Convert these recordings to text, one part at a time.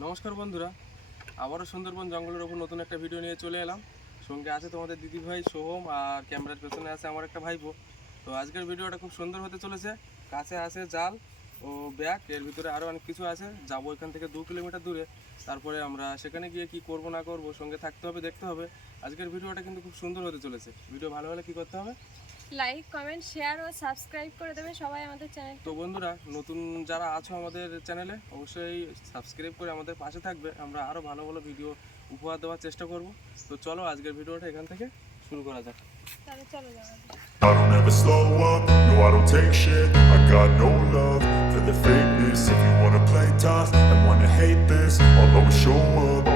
নমস্কার বন্ধুরা, আবারও সুন্দরবন জঙ্গলের ওপর নতুন একটা ভিডিও নিয়ে চলে এলাম। সঙ্গে আছে তোমাদের দিদিভাই সোহম, আর ক্যামেরার পেছনে আছে আমার একটা ভাইপো। তো আজকের ভিডিওটা খুব সুন্দর হতে চলেছে। কাছে আছে জাল ও ব্যাগ, এর ভিতরে আরও অনেক কিছু আছে। যাবো এখান থেকে 2 কিলোমিটার দূরে, তারপরে আমরা সেখানে গিয়ে কি করব না করব সঙ্গে থাকতে হবে, দেখতে হবে। আজকের ভিডিওটা কিন্তু খুব সুন্দর হতে চলেছে। ভিডিও ভালো হলে কী করতে হবে? লাইক, কমেন্ট, শেয়ার ও সাবস্ক্রাইব করে দেবে সবাই আমাদের চ্যানেল। তো বন্ধুরা, নতুন যারা আছো আমাদের চ্যানেলে, অবশ্যই সাবস্ক্রাইব করে আমাদের পাশে থাকবে। আমরা আরও ভালো ভালো ভিডিও উপহার দেওয়ার চেষ্টা করব। তো চলো আজকের ভিডিওটা এখান থেকে শুরু করা যাক। তাহলে চলো যাওয়া যাক। I don't ever slow up, no I don't take shit. I got no love for the fakeness. If you wanna play tough and wanna hate this, I'll always show up.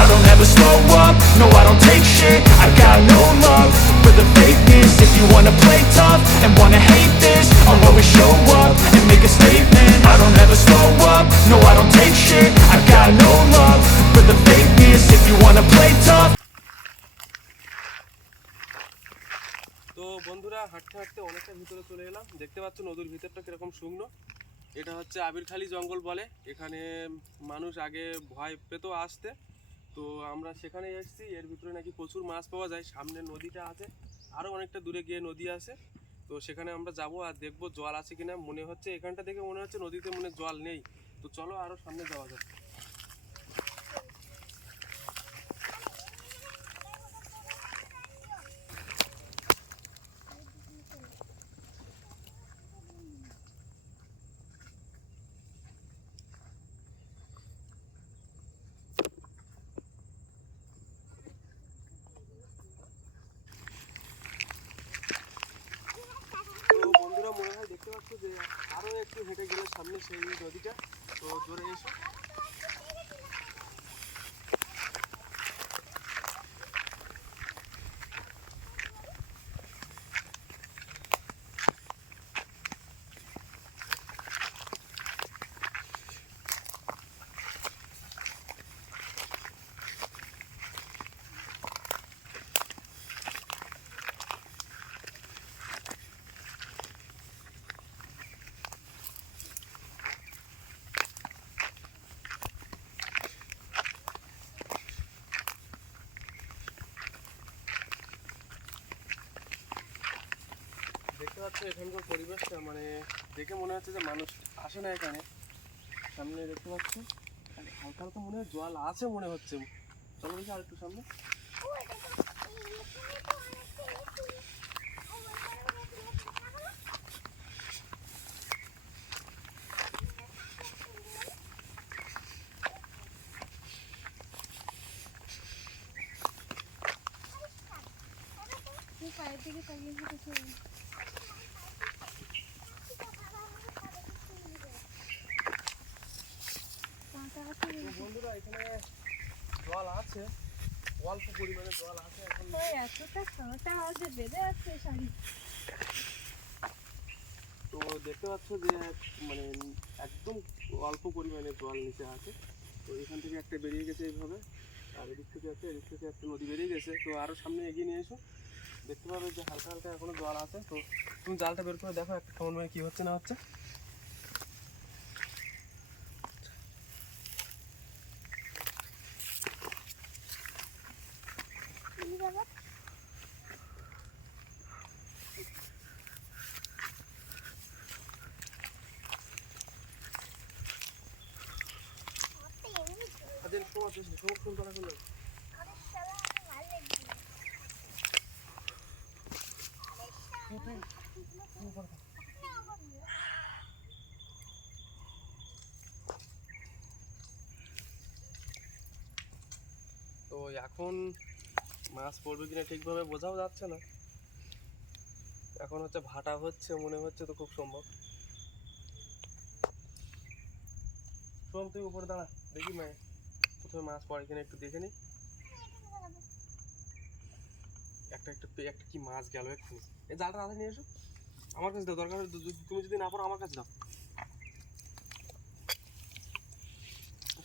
I don't ever slow up, no I don't take shit. I got no love for the fakeness. If you wanna play tough and wanna hate this, I'll always show up and make a statement. I don't ever slow up, no I don't take shit. I got no love for the fakeness. If you wanna play tough. তো বন্ধুরা, হাঁটতে হাঁটতে অনেকটা ভিতরে চলে এলাম। দেখতে পাচ্ছ নদীর ভিতরটা কীরকম শুকনো। এটা হচ্ছে আবিরখালী জঙ্গল বলে। এখানে মানুষ আগে ভয় পেত আসতে। তো আমরা সেখানে এসেছি। এর ভিতরে নাকি প্রচুর মাছ পাওয়া যায়। সামনে নদীটা আছে, আরও অনেকটা দূরে গিয়ে নদী আছে। তো সেখানে আমরা যাব আর দেখবো জল আছে কিনা। মনে হচ্ছে এখানটা দেখে মনে হচ্ছে নদীতে জল নেই। তো চলো আরও সামনে যাওয়া যাক। তো বন্ধুরা, মনে হয় দেখতে পাচ্ছ যে আরও একটু হেঁটে গেলে সামনে সেই নদীটা। তো জোরে এসো। দেখতে পাচ্ছ এখানকার পরিবেশটা, দেখে মনে হচ্ছে যে মানুষ আসে না এখানে। সামনে দেখতে পাচ্ছ হালকা হালকা মনে হয় জল আছে মনে হচ্ছে। চলো দেখি আর একটু সামনে। পায়ের দিকে তাকিয়ে কিছু বন্ধুরা, এখানে জল আছে, অল্প পরিমাণে জল আছে এখন। এতটা কাঁটা আছে, বেঁধে আছে শাড়ি। তো দেখতে পাচ্ছ যে মানে একদম অল্প পরিমাণে জল নিচে আছে। তো এখান থেকে একটা বেরিয়ে গেছে এইভাবে, আর এদিক থেকে একটা নদী বেরিয়ে গেছে। তো আরও সামনে এগিয়ে নিয়ে এসো, দেখতে পাবে যে হালকা হালকা এখনো জল আছে। তো তুমি জালটা বের করে দেখো একটা কেমন কি হচ্ছে না হচ্ছে। তো এখন মাছ পড়বে কিনা ঠিকভাবে বোঝাও যাচ্ছে না। এখন হচ্ছে ভাটা হচ্ছে মনে হচ্ছে, তো খুব সম্ভব। সোম, তুই উপরে দাঁড়া, দেখি প্রথমে মাছ পড়ে কিনা একটু দেখে নি। একটা কি মাছ গেল এক্ষুনি। এই জালটা রাতে নিয়ে এসো, আমার কাছে দাও। দরকার তুমি যদি না পড়ো আমার কাছে দাও।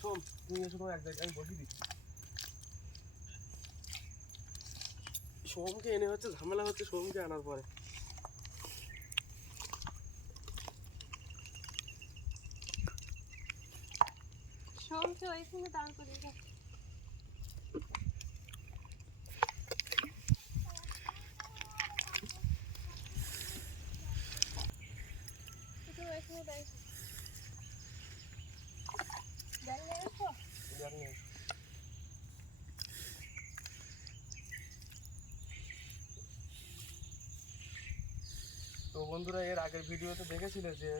সোম, তুমি এসো, তোমার এক জায়গায় আমি বসিয়ে দিচ্ছি। সোমকে এনে হচ্ছে ঝামেলা হচ্ছে, সোমকে আনার পরে। সোমকে ওইখানে দাঁড় করিয়ে দাও। একটু ওইখানে দাঁড়িয়ে থাক। দাঁড়িয়ে রাখো। জানি। তো বন্ধুরা, এর আগের ভিডিওতে দেখেছিলে যে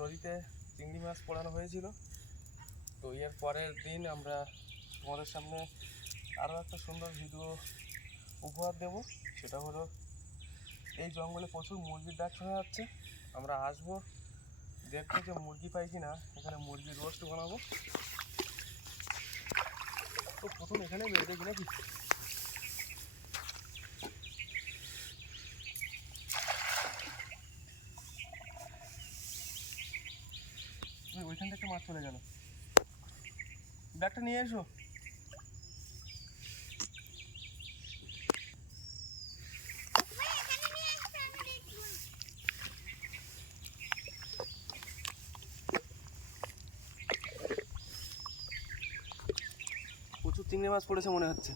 নদীতে চিংড়ি মাছ পড়ানো হয়েছিল। তো এর পরের দিন আমরা তোমাদের সামনে আরও একটা সুন্দর ভিডিও উপহার দেব। সেটা হলো এই জঙ্গলে প্রচুর মুরগির ডাক শোনা যাচ্ছে। আমরা আসবো, দেখবো যে মুরগি পাই কিনা, এখানে মুরগির রোস্ট বানাবো। তো প্রথম এখানে বেড়ে দেখি নাকি। ওইখান থেকে মাছ চলে গেল, ব্যাগটা নিয়ে এসো। প্রচুর চিংড়ি মাছ পড়েছে মনে হচ্ছে।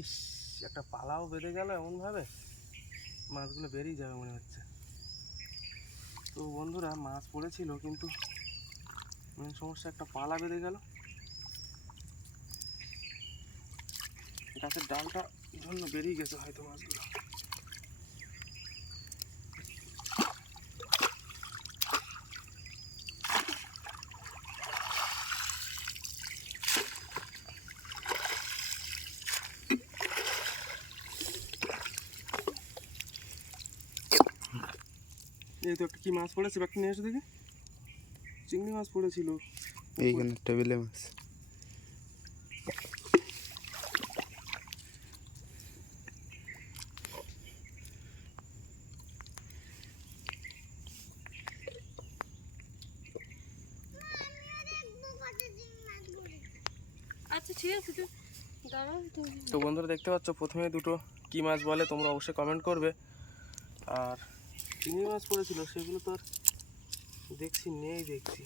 ইস, একটা পালাও বেঁধে গেল এমন ভাবে, মাছগুলো বেরিয়ে যাবে মনে হচ্ছে। তো বন্ধুরা, মাছ পড়েছিল কিন্তু মেন সমস্যা একটা পালা বেঁধে গেল। গাছের ডালটা জন্য বেরিয়ে গেছে হয়তো মাছগুলো। এই তো একটা কি মাছ পড়েছে, ব্যাগটা নিয়ে এসে দেখি। চিংড়ি মাছ পড়েছিল এইখানে টেবিলে মাছ। আচ্ছা ঠিক আছে, তুই দাঁড়াও তুমি। তো বন্ধুরা, দেখতে পাচ্ছ প্রথমে দুটো কি মাছ বলে তোমরা অবশ্যই কমেন্ট করবে। আর চিংড়ি মাছ পড়েছিল সেগুলো তো আর দেখছি নেই, দেখছি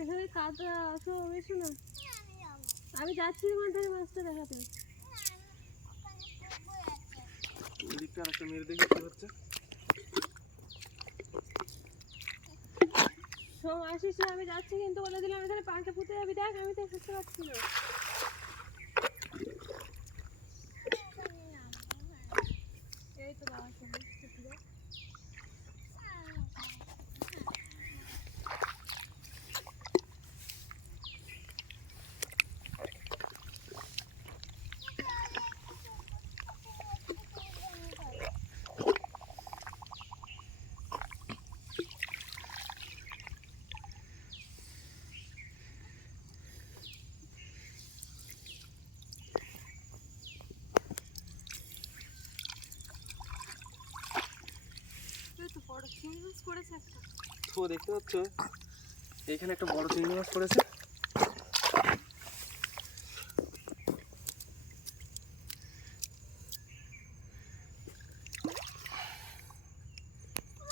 এখানে কাদা আসো, এসো না। আমি যাচ্ছি তোমার ধারে মাছটা দেখাতে। ওই দিকটা আর একটা মেরে দেখি কি হচ্ছে। সোম আসিস না, আমি যাচ্ছি কিন্তু বলে দিলাম এখানে পানটা পুঁতে যাবি। দেখ আমি তো বুঝতে পারছি না। এই তো বাবা চলে এসেছে ফিরে। এই তো বড় চিংড়ি মাছ পড়েছে একটা। তো দেখতে পাচ্ছ এখানে একটা বড় চিংড়ি মাছ পড়েছে।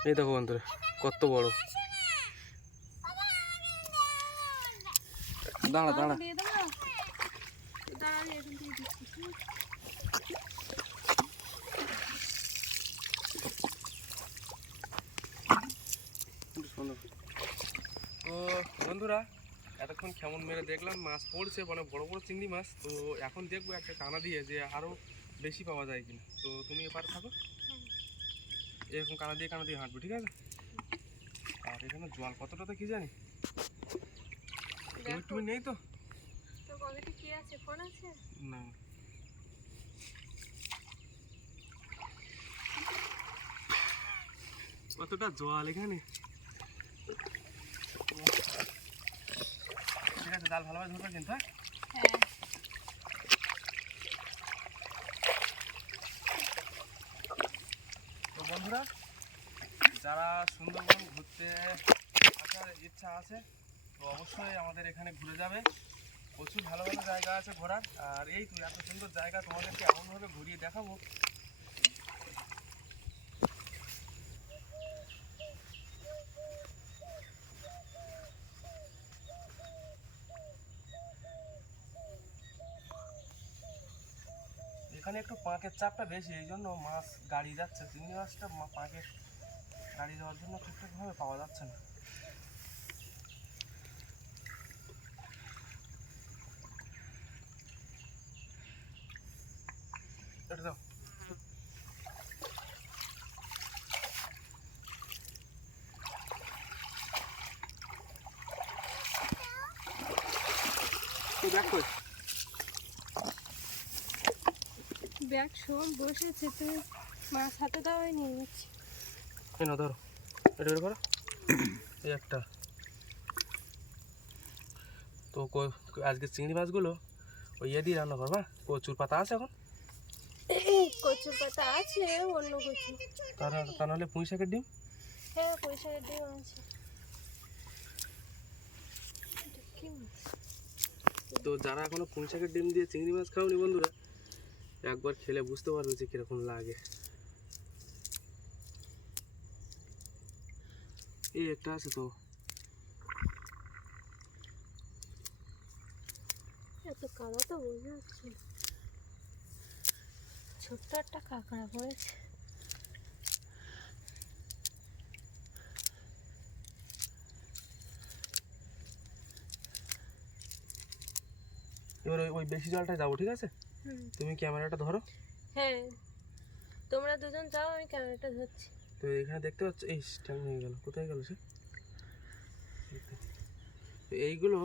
এই দেখো বন্ধুরা, কত বড়। দাঁড়া দাঁড়া, দিয়ে দেবো। দাঁড়া, আমি এখান থেকে দিচ্ছি। তো বন্ধুরা, এতক্ষণ কেমন মেরে দেখলাম মাছ পড়ছে, মানে বড় বড় চিংড়ি মাছ। তো এখন দেখবো একটা টানা দিয়ে যে আরও বেশি পাওয়া যায় কিনা। তো তুমি এপারে থাকো, এরকম কানা দিয়ে হাঁটবো, ঠিক আছে? আর এখানে জল কতটাতে কি জানি, তুমি নেই তো? তোর পকেটে কি আছে? ফোন আছে? না, কতটা জল এখানে। ঠিক আছে, জাল ভালোভাবে ধরবে কিন্তু। হ্যাঁ। তো বন্ধুরা, যারা সুন্দরবন ঘুরতে আসার ইচ্ছা আছে তো অবশ্যই আমাদের এখানে ঘুরে যাবে। প্রচুর ভালো ভালো জায়গা আছে ঘোরার। আর এই তো এত সুন্দর জায়গা তোমাদেরকে এমনভাবে ঘুরিয়ে দেখাবো। এখানে একটু পাঁকের চাপটা বেশি, এই জন্য মাছ গাড়ি যাচ্ছে। চিংড়ি মাছটা পাঁকে গাড়ি যাওয়ার জন্য ঠিকঠাকভাবে পাওয়া যাচ্ছে না। এটা দাও। তুই দেখ কই ব্যাগ সব বসেছে, তুমি মাছ হাতে দাও, আমি নিয়ে নিচ্ছি। এই নাও ধরো, এটা বের করো। এই একটা। তো আজকে চিংড়ি মাছগুলো ওই ইয়ে দিয়ে রান্না করবা। কচুর পাতা আছে এখন? কচুর পাতা আছে, অন্য কচু। তা নাহলে পুঁই শাকের ডিম। হ্যাঁ, পয়সার ডিম আছে। এটা কি মাছ? তো যারা এখনো পুঁই শাকের ডিম দিয়ে চিংড়ি মাছ খাওনি বন্ধুরা, একবার খেলে বুঝতে পারবে যে কিরকম লাগে। এই একটা আছে তো। এত কাদা তো বোঝা যাচ্ছে না। ছোট্ট একটা কাঁকড়া পড়েছে। এবার ওই বেশি জলটায় যাবো, ঠিক আছে? তুমি ক্যামেরাটা ধরো। হ্যাঁ, তোমরা দুজন যাও, আমি ক্যামেরাটা ধরছি। তো এখানে দেখতে পাচ্ছ, এই স্ট্যাং হয়ে গেল, কোথায় গেল সে? তো এইগুলো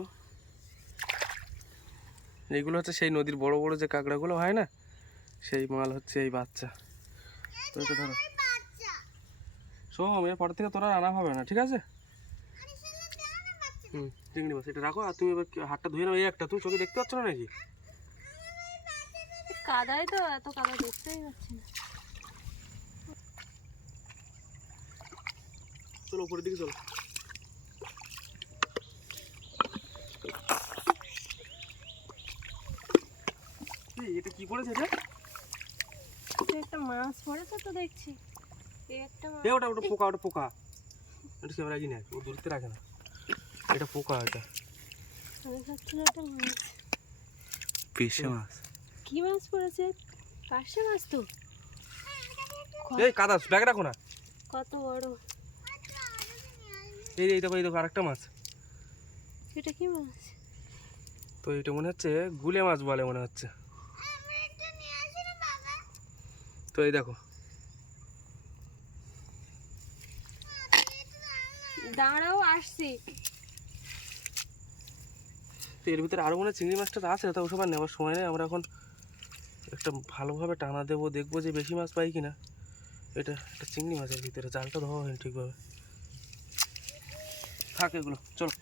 হচ্ছে সেই নদীর বড় বড় যে কাঁকড়াগুলো হয় না, সেই মাল হচ্ছে এই বাচ্চা। তো এটা ধরো। সোম, এরপর থেকে তোরা আনা হবে না, ঠিক আছে? চিংড়ি মাছ এটা রাখো। আর তুমি এবার হাতটা ধুয়ে নাও। এই একটা, তুমি চোখে দেখতে পাচ্ছ না নাকি? কাদায় তো, এত কাদা দেখতেই পাচ্ছি না। চলো উপরের দিকে চলো। এটা কি পড়েছে? এটা একটা মাছ পড়েছে তো দেখছি। এই একটা মাছ। ওটা পোকা, ওটা পোকা। এটা সে রাখি না, ও দূরতে রাখে না। এটা পোকা। এটা আমি ভাবছিলাম একটা মাছ। পিসে মাছ। কি মাছ পড়েছে? পার্শে মাছ তো। এই কাদা, ব্যাগ রাখো না। কত বড়! এই দেখো আরেকটা মাছ। এটা কি মাছ? তো এটা মনে হচ্ছে গুলে মাছ বলে মনে হচ্ছে। তো এই দেখো। দাঁড়াও, আসছি। তো এর ভিতরে আরো মনে হয় চিংড়ি মাছটা আছে, তা ওসব আর নেওয়ার সময় নেই। আমরা এখন একটা ভালোভাবে টানা দেবো, দেখবো যে বেশি মাছ পাই কিনা। এটা একটা চিংড়ি মাছের ভিতরে, জালটা ধোয়া হয়নি ঠিকভাবে। থাক এগুলো, চলো।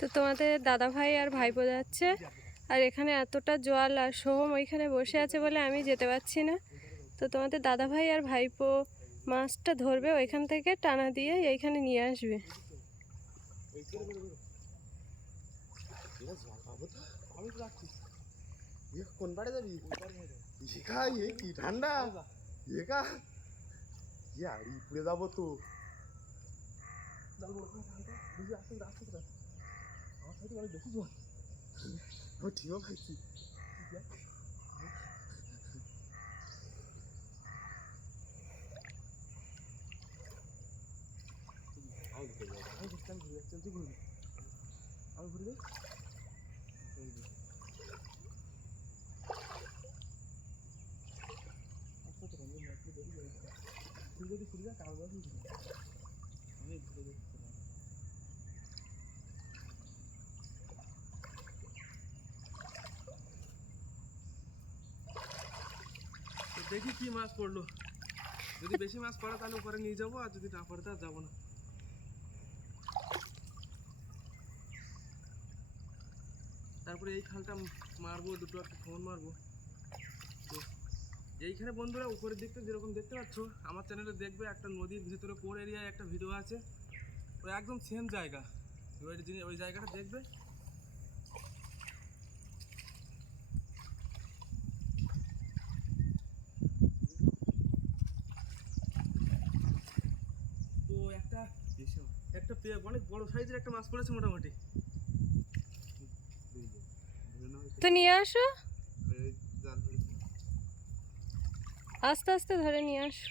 তো তোমাদের দাদা ভাই আর ভাইপো যাচ্ছে, আর এখানে এতটা জল, আর সোহম ওইখানে বসে আছে বলে আমি যেতে পারছি না। তো তোমাদের দাদা ভাই আর ভাইপো মাছটা ধরবে, ওইখান থেকে টানা দিয়ে এইখানে নিয়ে আসবে। কোন পাড়ে যাবি? কি ঠান্ডা একা পুড়ে যাবো তো। ঠিকও খাইছি। আমি ঘুরে যাই। যদি ঘুরে যা কারো আমি ঘুরে যাই। দেখি কি মাছ পড়লো, যদি বেশি মাছ পড়ে তাহলে উপরে নিয়ে যাবো, আর যদি না পড়ে তাহলে যাবো না। তারপরে এই খালটা মারবো, দুটো একটা ফোন মারবো। তো এইখানে বন্ধুরা উপরের দিকটা যেরকম দেখতে পাচ্ছ, আমার চ্যানেলে দেখবে একটা নদীর ভিতরে কোর এরিয়ায় একটা ভিডিও আছে, ওই একদম সেম জায়গা, ওই জায়গাটা দেখবে। তো অনেক বড় সাইজের একটা মাছ পড়েছে মোটামুটি। তো নিয়ে আসো, আস্তে আস্তে ধরে নিয়ে আসো।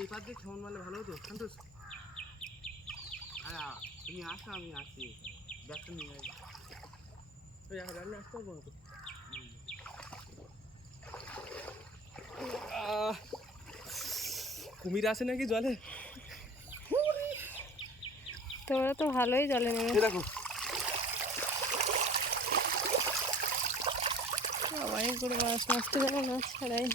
এই পাত দিয়ে কেমন মারলে ভালো হতো সন্তোষ। আরে তুমি আসো, আমি আছি, ব্যাগটা নিয়ে আসবো। ওই এখন রান্না আসতে পারবো না তো। কুমির আছে নাকি জলে? তোমরা তো ভালোই জলে নেবে। এই দেখো অনেকগুলো মাছ নষ্ট করে মাছ ছাড়াই।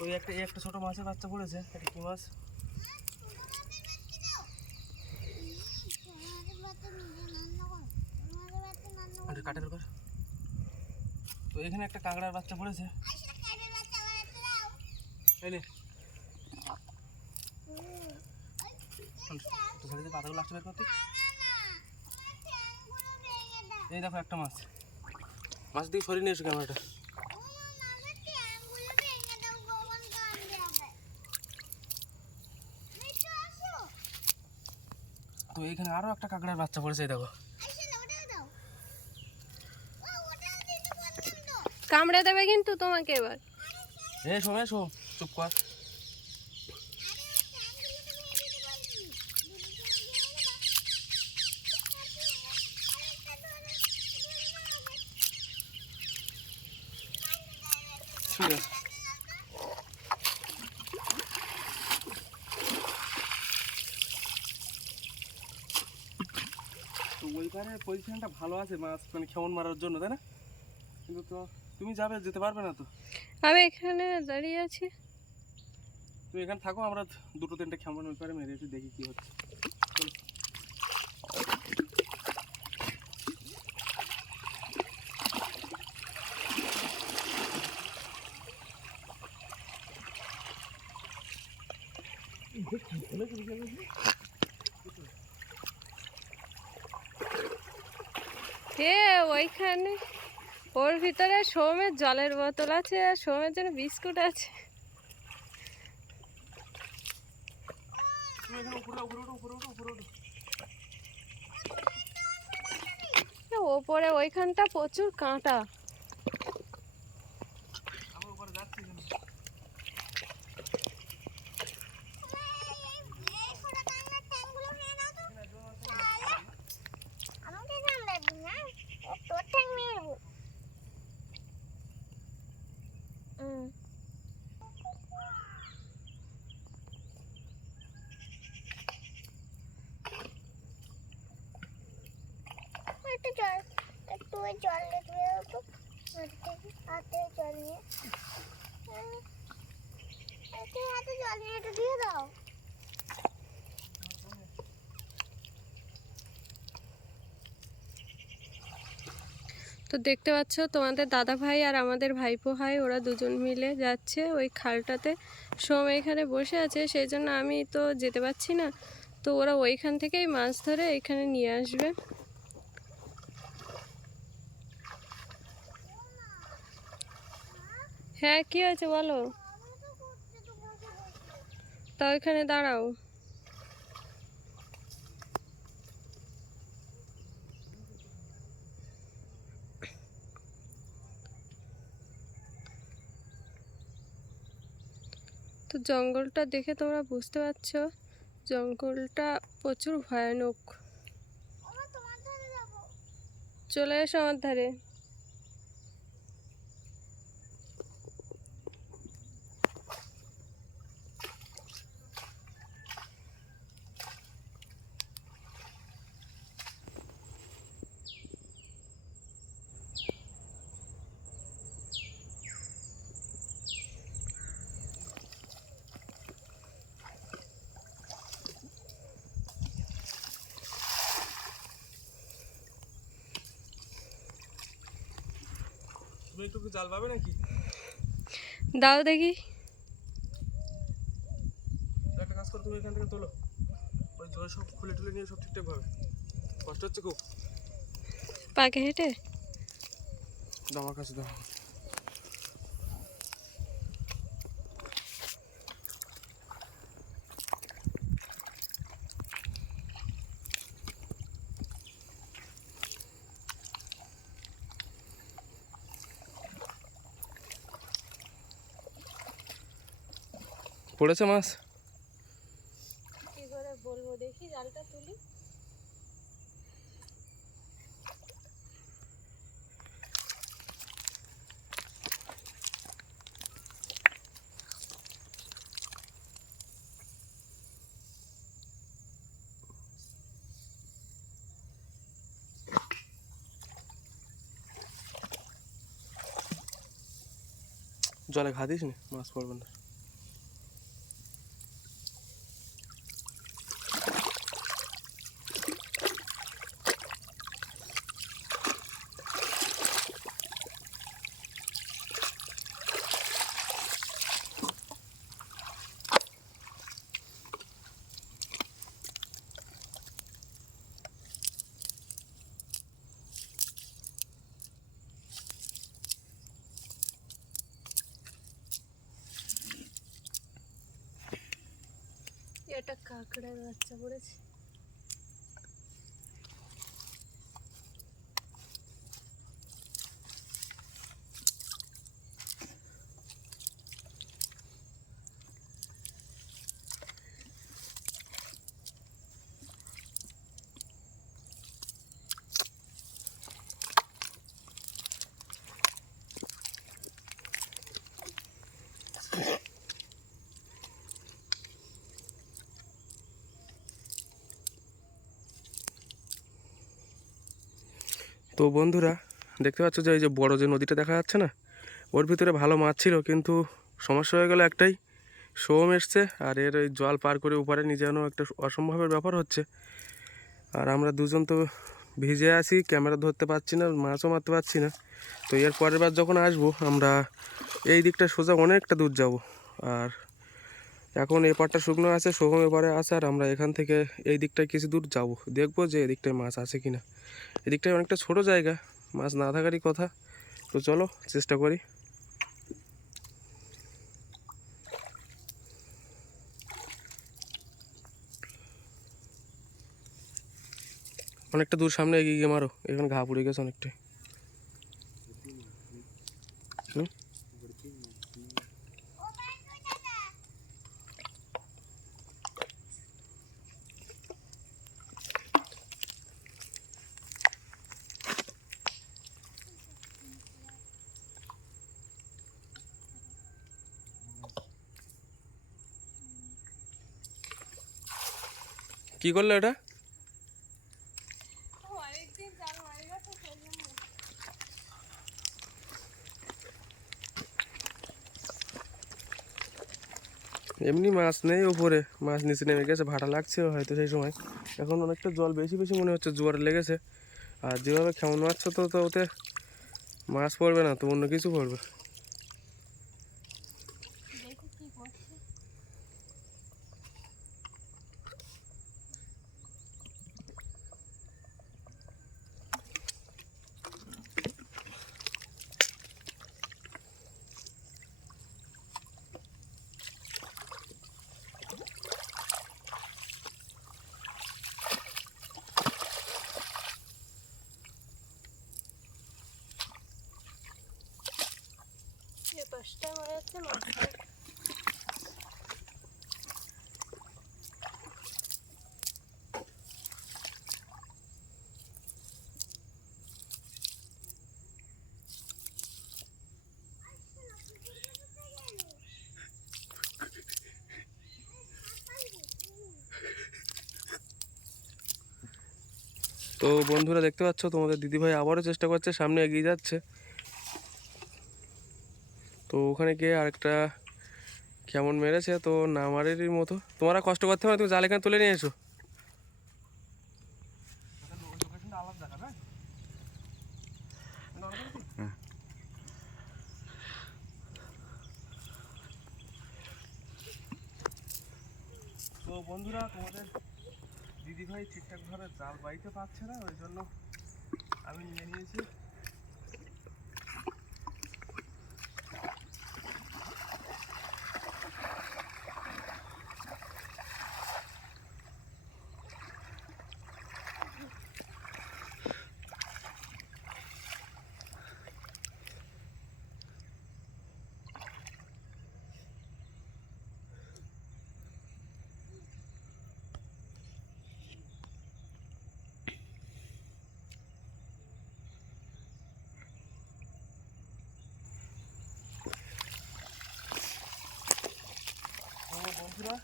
ওই একটা ছোট মাছের বাচ্চা পড়েছে। এটা কি মাছ? কাটের কর। তো এখানে একটা কাঁকড়ার বাচ্চা পড়েছে। এই নে তো ধরে যে পাতাগুলো আসতে বের করতে। এই দেখো একটা মাছ, মাছ দিকে সরিয়ে নিয়ে এসো ক্যামেরাটা। তো এইখানে আরো একটা কাঁকড়ার বাচ্চা পড়েছে, এই দেখো। কামড়ে দেবে কিন্তু তোমাকে এবার। এসো এসো, চুপ কর। ঠিক আছে, তো ওইখানে পজিশনটা ভালো আছে মাছ মানে খেমন মারার জন্য, তাই না? কিন্তু তো তুমি যেতে পারবে না তো। আমি এখানে দাঁড়িয়ে আছি। তুমি এখানে থাকো, আমরা দুটো তিনটে খেমন ওই পারে মেরে একটু দেখি কি হচ্ছে। চলো। ওইখানে ওর ভিতরে সোমের জলের বোতল আছে আর সোমের জন্য বিস্কুট আছে। তুমি এখানে উপরে ওঠো। ওপরে ওইখানটা প্রচুর কাঁটা। আমার উপরে যাচ্ছি কেন? একটু ওই জল দিয়ে দাও তো, হাতে জল নিয়ে, হাতে জল নিয়ে একটু দিয়ে দাও। তো দেখতে পাচ্ছ তোমাদের দাদা ভাই আর আমাদের ভাইপো ভাই, ওরা দুজন মিলে যাচ্ছে ওই খালটাতে। সোম এখানে বসে আছে, সেই জন্য আমি তো যেতে পারছি না। তো ওরা ওইখান থেকেই মাছ ধরে এখানে নিয়ে আসবে। হ্যাঁ কি হয়েছে বলো? তা ওইখানে দাঁড়াও। তো জঙ্গলটা দেখে তোমরা বুঝতে পারছো জঙ্গলটা প্রচুর ভয়ানক। চলে এসো আমার ধারে। তুমি একটু কি জাল পাবে নাকি? দাও দেখি। একটা কাজ করো, তুমি এখান থেকে তোলো, ওই জল সব খুলে টুলে নিয়ে সব ঠিকঠাক ভাবে। কষ্ট হচ্ছে খুব? পাকে হেঁটে দাও আমার কাছে, দাও। পড়েছে মাছ? কি করে বলবো, দেখি জালটা তুলি। জলে ঘা দিস নি, মাছ পড়বে না। এটা কাঁকড়ার বাচ্চা পড়েছে। তো বন্ধুরা দেখতে পাচ্ছ যে এই যে বড় যে নদীটা দেখা যাচ্ছে না, ওর ভিতরে ভালো মাছ ছিল, কিন্তু সমস্যা হয়ে গেল একটাই, সোম এসছে আর এর ওই জল পার করে উপরে নিয়ে যাওয়ানো একটা অসম্ভবের ব্যাপার হচ্ছে। আর আমরা দুজন তো ভিজে আছি, ক্যামেরা ধরতে পারছি না, মাছও মারতে পারছি না। তো এর পরের বার যখন আসবো আমরা এই দিকটা সোজা অনেকটা দূর যাব। আর এখন এই পাড়টা শুকনো আছে, সোহম এপারে আছে, আর আমরা এখান থেকে এই দিকটায় কিছু দূর যাব, দেখবো যে এদিকটায় মাছ আছে কিনা। এদিকটায় অনেকটা ছোট জায়গা, মাছ না থাকারই কথা। তো চলো চেষ্টা করি। অনেকটা দূর সামনে এগিয়ে গিয়ে মারো, এখানে ঘা পড়ে গেছে অনেকটাই। হুম? কি করলে এটা? এমনি মাছ নেই ওপরে, মাছ নিচে নেমে গেছে, ভাটা লাগছিল হয়তো সেই সময়। এখন অনেকটা জল বেশি বেশি মনে হচ্ছে, জোয়ার লেগেছে। আর যেভাবে খেমন মারছ তো তো ওতে মাছ পড়বে না তো অন্য কিছু পড়বে। এ পাশটা মনে হচ্ছে মাছ। তো বন্ধুরা দেখতে পাচ্ছ তোমাদের দিদিভাই আবারও চেষ্টা করছে, সামনে এগিয়ে যাচ্ছে। তো ওখানে গিয়ে আরেকটা কেমন মেরেছে, তো না মারেরই মতো। তোমরা কষ্ট করতে হবে, তুমি জাল এখানে তুলে নিয়ে এসো। বন্ধুরা তোমাদের দিদিভাই ঠিকঠাকভাবে জাল বাইতে পারছে না, ওই জন্য আমি নিয়ে নিয়েছি। বন্ধুরা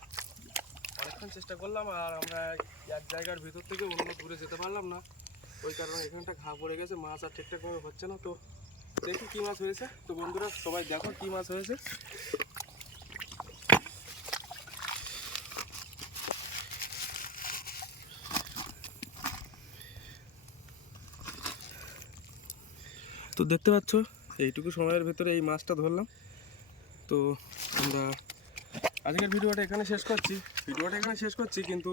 অনেকক্ষণ চেষ্টা করলাম আর আমরা এক জায়গার ভিতর থেকে অন্য দূরে যেতে পারলাম না, ওই কারণে এখানটা ঘা পড়ে গেছে, মাছ আর ঠিকঠাকভাবে হচ্ছে না। তো দেখি কী মাছ হয়েছে। তো বন্ধুরা সবাই দেখো কী মাছ হয়েছে। তো দেখতে পাচ্ছ এইটুকু সময়ের ভেতরে এই মাছটা ধরলাম। তো আমরা আজকের ভিডিওটা এখানে শেষ করছি, কিন্তু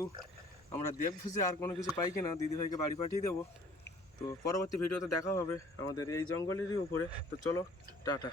আমরা দেখবো যে আর কোনো কিছু পাই কিনা, দিদিভাইকে বাড়ি পাঠিয়ে দেবো। তো পরবর্তী ভিডিওতে দেখা হবে আমাদের এই জঙ্গলেরই উপরে। তো চলো টাটা।